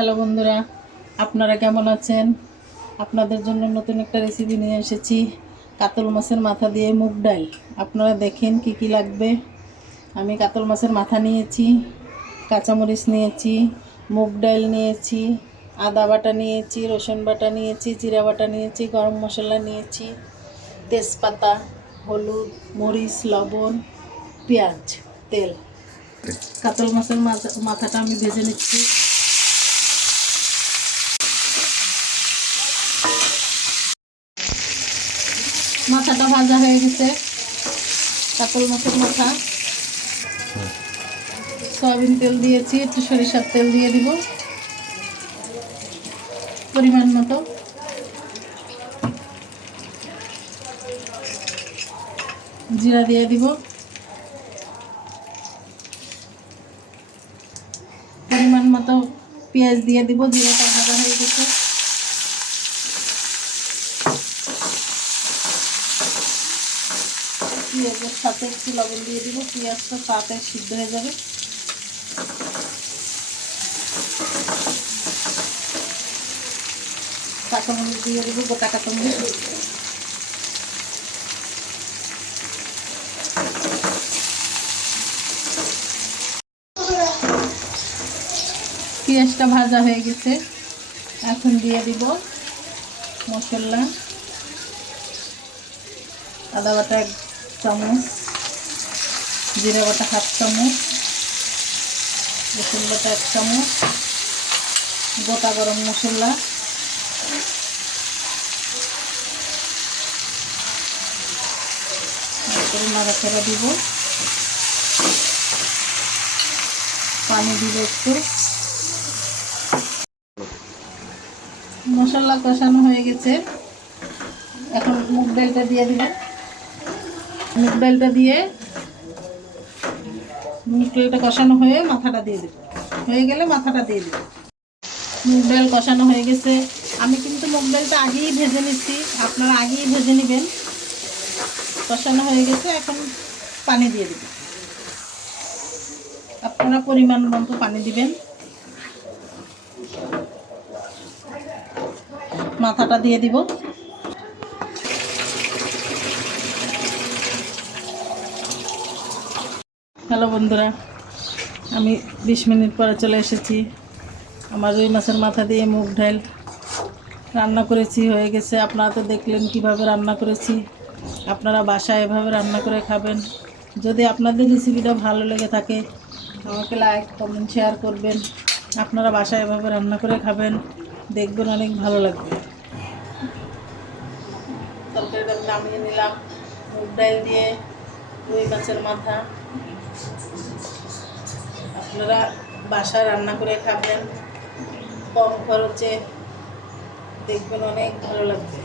Hello বন্ধুরা আপনারা কেমন আছেন? আপনাদের জন্য নতুন একটা রেসিপি নিয়ে এসেছি কাতল মাছের মাথা দিয়ে মুগ ডাল। আপনারা দেখেন কি কি লাগবে। আমি কাতল মাছের মাথা নিয়েছি কাঁচামরিচ নিয়েছি মুগ ডাল নিয়েছি আদা বাটা নিয়েছি রসুন বাটা নিয়েছি জিরা বাটা নিয়েছি গরম মশলা নিয়েছি তেজপাতা হলুদ মরিচ লবণ পেঁয়াজ তেল। কাতল মাছের মাথা মাথাটা আমি ভেজে নিচ্ছি। মাথাটা ভাজা হয়ে গেছে। কাতল মাছের মাথা। সয়াবিন তেল দিয়েছি, একটু সরিষার তেল দিয়ে দিব। পরিমাণ মতো। জিরা দিয়ে দিব। পরিমাণ মতো পেঁয়াজ দিয়ে দিব, জিরাটা ভাজা হয়ে গেছে পেঁয়াজের সাথে একটু লবণ দিয়ে দিব। পেঁয়াজটা তাড়াতাড়ি সিদ্ধ হয়ে যাবে। কাঁচামরিচ দিয়ে দিব, গোটা কাঁচামরিচ পেঁয়াজটা ভাজা হয়ে গেছে। এখন দিয়ে দিব মশলা। আদা বাটা চামচ, জিরা বাটা হাফ চামচ, রসুন বাটা এক চামচ, গোটা গরম মশলা নাড়াচাড়া দিব। পানি দিব একটু। মশলা কষানো হয়ে গেছে। এখন মুগ ডালটা দিয়ে দিলাম মুগ ডালটা দিয়ে মুগ ডালটা কষানো হয়ে মাথাটা দিয়ে দেবো। হয়ে গেলে মাথাটা দিয়ে দেবো। মুগ ডাল কষানো হয়ে গেছে। আমি কিন্তু মুগ ডালটা আগেই ভেজে নিচ্ছি। আপনারা আগেই ভেজে নেবেন। কষানো হয়ে গেছে। এখন পানি দিয়ে দেবেন আপনারা পরিমাণ মতো পানি দিবেন। মাথাটা দিয়ে দিব। হ্যালো বন্ধুরা, আমি বিশ মিনিট পরে চলে এসেছি। আমার রুই মাছের মাথা দিয়ে মুগ ডাল রান্না করেছি, হয়ে গেছে। আপনারা তো দেখলেন কীভাবে রান্না করেছি। আপনারা বাসায় এভাবে রান্না করে খাবেন। যদি আপনাদের রেসিপিটা ভালো লেগে থাকে, আমাকে লাইক কমেন্ট শেয়ার করবেন। আপনারা বাসায় এভাবে রান্না করে খাবেন, দেখবেন অনেক ভালো লাগবে। তরকারিটা নামিয়ে নিলাম, মুগ ডাল দিয়ে রুই মাছের মাথা। আপনারা বাসায় রান্না করে খাবেন। কম খরচে দেখবেন অনেক ভালো লাগবে।